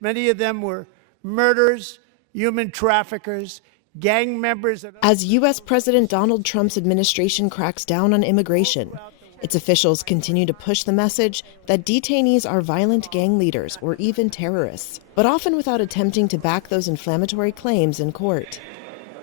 Many of them were murderers, human traffickers, gang members. As U.S. President Donald Trump's administration cracks down on immigration, its officials continue to push the message that detainees are violent gang leaders or even terrorists, but often without attempting to back those inflammatory claims in court.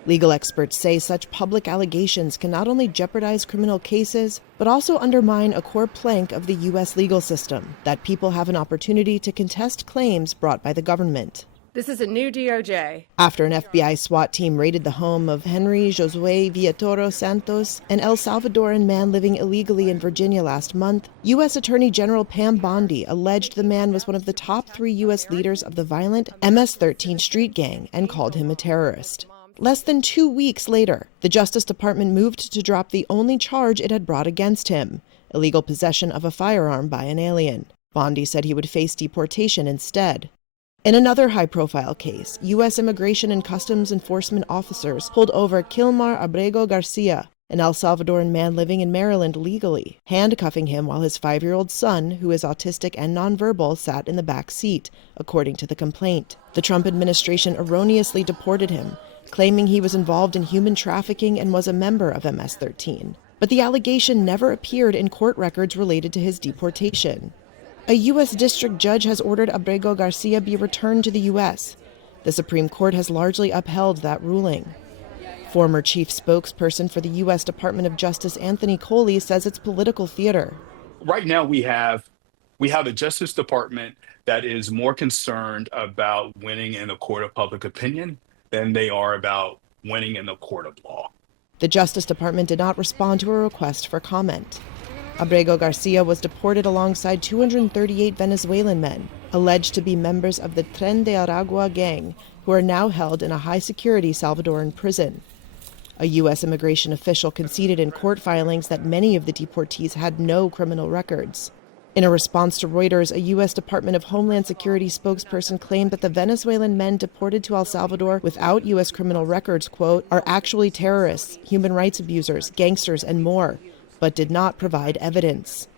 Legal experts say such public allegations can not only jeopardize criminal cases, but also undermine a core plank of the U.S. legal system, that people have an opportunity to contest claims brought by the government. This is a new DOJ. After an FBI SWAT team raided the home of Henry Josue Villatoro Santos, an El Salvadoran man living illegally in Virginia last month, U.S. Attorney General Pam Bondi alleged the man was one of the top 3 U.S. leaders of the violent MS-13 street gang and called him a terrorist. Less than 2 weeks later, the Justice Department moved to drop the only charge it had brought against him, illegal possession of a firearm by an alien. Bondi said he would face deportation instead. In another high-profile case, U.S. Immigration and Customs Enforcement officers pulled over Kilmar Abrego Garcia, an El Salvadoran man living in Maryland legally, handcuffing him while his 5-year-old son, who is autistic and nonverbal, sat in the back seat, according to the complaint. The Trump administration erroneously deported him, claiming he was involved in human trafficking and was a member of MS-13. But the allegation never appeared in court records related to his deportation. A U.S. district judge has ordered Abrego Garcia be returned to the U.S. The Supreme Court has largely upheld that ruling. Former chief spokesperson for the U.S. Department of Justice Anthony Coley says it's political theater. Right now we have a Justice Department that is more concerned about winning in the court of public opinion than they are about winning in the court of law. The Justice Department did not respond to a request for comment. Abrego Garcia was deported alongside 238 Venezuelan men, alleged to be members of the Tren de Aragua gang, who are now held in a high-security Salvadoran prison. A U.S. immigration official conceded in court filings that many of the deportees had no criminal records. In a response to Reuters, a U.S. Department of Homeland Security spokesperson claimed that the Venezuelan men deported to El Salvador without U.S. criminal records, quote, are actually terrorists, human rights abusers, gangsters, and more, but did not provide evidence.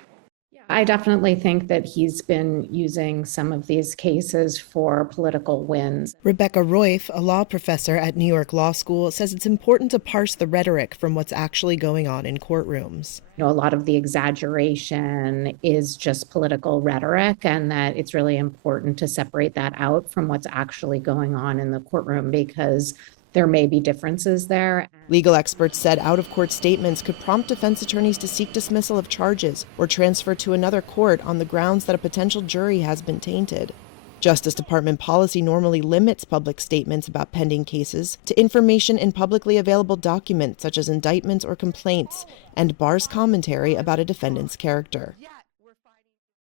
I definitely think that he's been using some of these cases for political wins. Rebecca Roif, a law professor at New York Law School, says it's important to parse the rhetoric from what's actually going on in courtrooms. You know, a lot of the exaggeration is just political rhetoric, and that it's really important to separate that out from what's actually going on in the courtroom, because there may be differences there. Legal experts said out-of-court statements could prompt defense attorneys to seek dismissal of charges or transfer to another court on the grounds that a potential jury has been tainted. Justice Department policy normally limits public statements about pending cases to information in publicly available documents such as indictments or complaints, and bars commentary about a defendant's character.